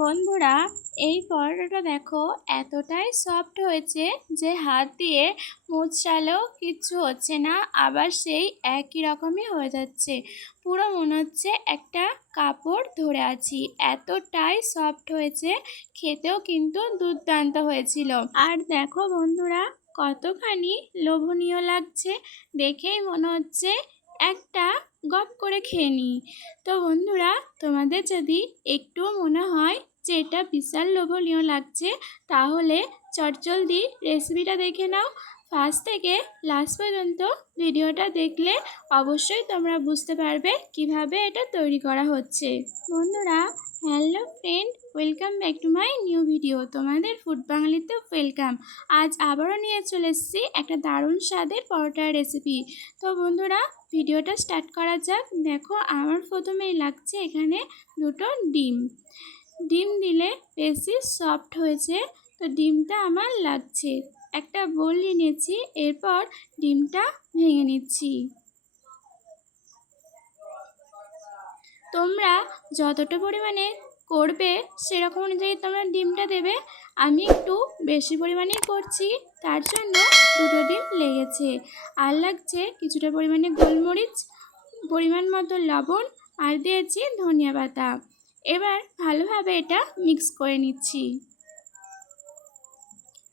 বন্ধুরা, এই পরোটাটা দেখো এতটাই সফট হয়েছে যে হাত দিয়ে মুচড়ালেও কিচ্ছু হচ্ছে না, আবার সেই একই রকমই হয়ে যাচ্ছে। পুরো মনে হচ্ছে একটা কাপড় ধরে আছি, এতটাই সফট হয়েছে। খেতেও কিন্তু দুর্দান্ত হয়েছিল। আর দেখো বন্ধুরা, কতখানি লোভনীয় লাগছে, দেখেই মনে হচ্ছে একটা গপ করে খেয়ে নিই। তো বন্ধুরা, তোমাদের যদি একটুও মনে হয় যে এটা বিশাল লোভনীয় লাগছে, তাহলে চটজলদি রেসিপিটা দেখে নাও। ফার্স্ট থেকে লাস্ট পর্যন্ত ভিডিওটা দেখলে অবশ্যই তোমরা বুঝতে পারবে কিভাবে এটা তৈরি করা হচ্ছে। বন্ধুরা, hello friend, welcome back to my new video. তোমাদের ফুড বাঙালিতে ওয়েলকাম। আজ আবারও নিয়ে চলে এসেছি একটা দারুণ স্বাদের পরোটার রেসিপি। তো বন্ধুরা, ভিডিওটা স্টার্ট করা যাক। দেখো, আমার প্রথমেই লাগছে এখানে দুটো ডিম। ডিম দিলে বেশি সফট হয়েছে, তো ডিমটা আমার লাগছে। একটা বোল নিয়েছি, এরপর ডিমটা ভেঙে নিচ্ছি। তোমরা যতটা পরিমাণে করবে সেরকম অনুযায়ী তোমরা ডিমটা দেবে। আমি একটু বেশি পরিমাণেই করছি, তার জন্য দুটো ডিম লেগেছে। আর লাগছে কিছুটা পরিমাণে গোলমরিচ, পরিমাণ মতো লবণ, আর দিয়েছি ধনিয়া পাতা। এবার ভালোভাবে এটা মিক্স করে নিচ্ছি।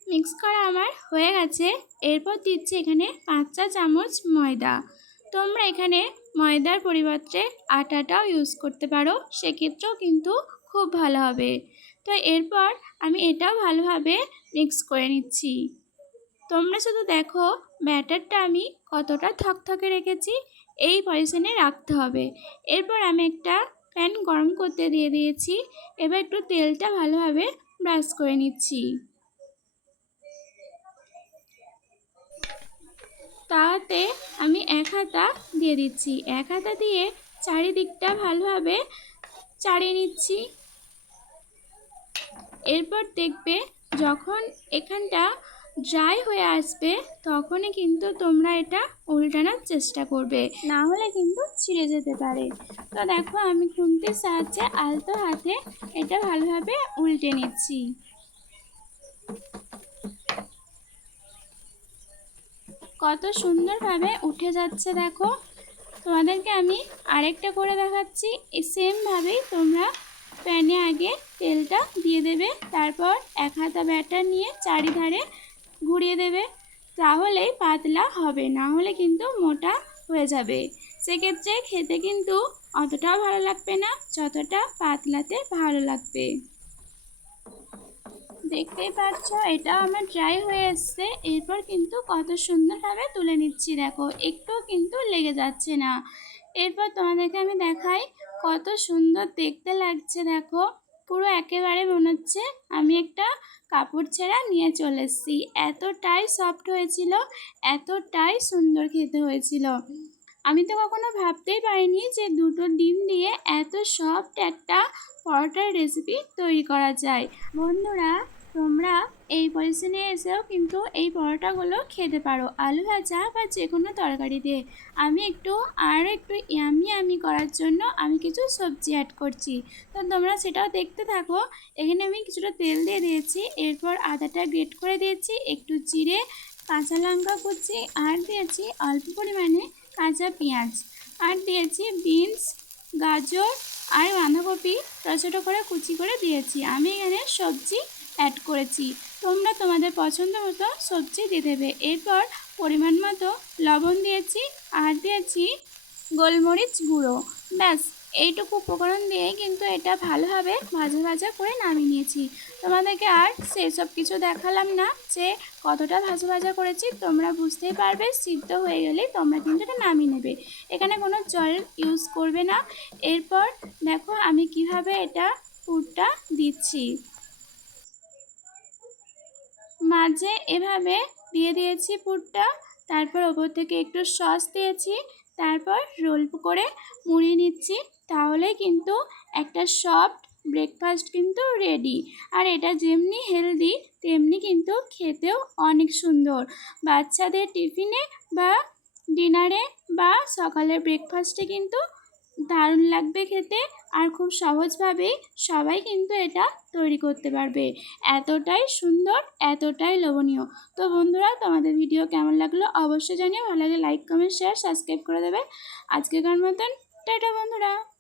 মিক্স করা আমার হয়ে গেছে। এরপর দিচ্ছি এখানে 5 চা চামচ ময়দা। তোমরা এখানে ময়দার পরিবর্তে আটাটাও ইউজ করতে পারো, সেক্ষেত্রেও কিন্তু খুব ভালো হবে। তো এরপর আমি এটাও ভালোভাবে মিক্স করে নিচ্ছি। তোমরা শুধু দেখো ব্যাটারটা আমি কতটা থকথকে রেখেছি, এই পজিশনে রাখতে হবে। এরপর আমি একটা প্যান গরম করতে দিয়ে দিয়েছি। এবার একটু তেলটা ভালোভাবে ব্রাশ করে নিচ্ছি। তাতে আমি এক হাতা দিয়ে দিচ্ছি। এক হাতা দিয়ে চারিদিকটা ভালোভাবে চাড়িয়ে নিচ্ছি। এরপর দেখবে যখন এখানটা ড্রাই হয়ে আসবে, তখনই কিন্তু তোমরা এটা উল্টানোর চেষ্টা করবে, না হলে কিন্তু ছিঁড়ে যেতে পারে। তো দেখো, আমি খুন্তির সাহায্যে আলতো হাতে এটা ভালোভাবে উল্টে নিচ্ছি। কত সুন্দরভাবে উঠে যাচ্ছে দেখো। তোমাদেরকে আমি আরেকটা করে দেখাচ্ছি। এই সেমভাবেই তোমরা প্যানে আগে তেলটা দিয়ে দেবে, তারপর এক হাতা ব্যাটার নিয়ে চারিধারে ঘুরিয়ে দেবে। তাহলেই পাতলা হবে, না হলে কিন্তু মোটা হয়ে যাবে। সেক্ষেত্রে খেতে কিন্তু অতটাও ভালো লাগবে না যতটা পাতলাতে ভালো লাগবে। দেখতেই পাচ্ছ এটা আমার ড্রাই হয়ে এসছে। এরপর কিন্তু কত সুন্দরভাবে তুলে নিচ্ছি, দেখো একটু কিন্তু লেগে যাচ্ছে না। এরপর তোমাদেরকে আমি দেখাই কত সুন্দর দেখতে লাগছে। দেখো, পুরো একেবারে মনে হচ্ছে আমি একটা কাপড় ছেঁড়া নিয়ে চলে এসেছি। এতটাই সফট হয়েছিল, এতটাই সুন্দর খেতে হয়েছিল। আমি তো কখনো ভাবতেই পারিনি যে দুটো ডিম দিয়ে এত সফট একটা পরোটার রেসিপি তৈরি করা যায়। বন্ধুরা, তোমরা এই পজিশনে এসেও কিন্তু এই পরোটাগুলো খেতে পারো আলু ভাজা বা যে কোনো তরকারি দিয়ে। আমি আরও একটু ইয়ামি করার জন্য আমি কিছু সবজি অ্যাড করছি, তো তোমরা সেটাও দেখতে থাকো। এখানে আমি কিছুটা তেল দিয়ে দিয়েছি, এরপর আদাটা গ্রেট করে দিয়েছি, একটু জিরে, কাঁচা লঙ্কা কুচি, আর দিয়েছি অল্প পরিমাণে কাঁচা পেঁয়াজ, আর দিয়েছি বিনস, গাজর আর বাঁধাকপি ছোটো ছোটো করে কুচি করে দিয়েছি। আমি এখানে সবজি অ্যাড করেছি, তোমরা তোমাদের পছন্দ মতো সবজি দিয়ে দেবে। এরপর পরিমাণ মতো লবণ দিয়েছি, আর দিয়েছি গোলমরিচ গুঁড়ো। ব্যাস, এইটুকু উপকরণ দিয়ে কিন্তু এটা ভালোভাবে ভাজা ভাজা করে নামিয়ে নিয়েছি। তোমাদেরকে আর সেসব কিছু দেখালাম না যে কতটা ভাজা ভাজা করেছি, তোমরা বুঝতেই পারবে। সিদ্ধ হয়ে গেলে তোমরা কিন্তু এটা নামিয়ে নেবে, এখানে কোনো জল ইউজ করবে না। এরপর দেখো আমি কিভাবে এটা পুরটা দিচ্ছি। মাঝে এভাবে দিয়ে দিয়েছি পুরটা, তারপর ওপর থেকে একটু সস দিয়েছি, তারপর রোল করে মুড়িয়ে নিচ্ছি। তাহলে কিন্তু একটা সফট ব্রেকফাস্ট কিন্তু রেডি। আর এটা যেমনি হেলদি তেমনি কিন্তু খেতেও অনেক সুন্দর। বাচ্চাদের টিফিনে বা ডিনারে বা সকালের ব্রেকফাস্টে কিন্তু দারুণ লাগবে খেতে, আর খুব সহজভাবেই সবাই কিন্তু এটা তৈরি করতে পারবে। এতটাই সুন্দর, এতটাই লোভনীয়। তো বন্ধুরা, তোমাদের ভিডিও কেমন লাগলো অবশ্যই জানিও। ভালো লাগে লাইক, কমেন্ট, শেয়ার, সাবস্ক্রাইব করে দেবে। আজকেকার মতন টাটা বন্ধুরা।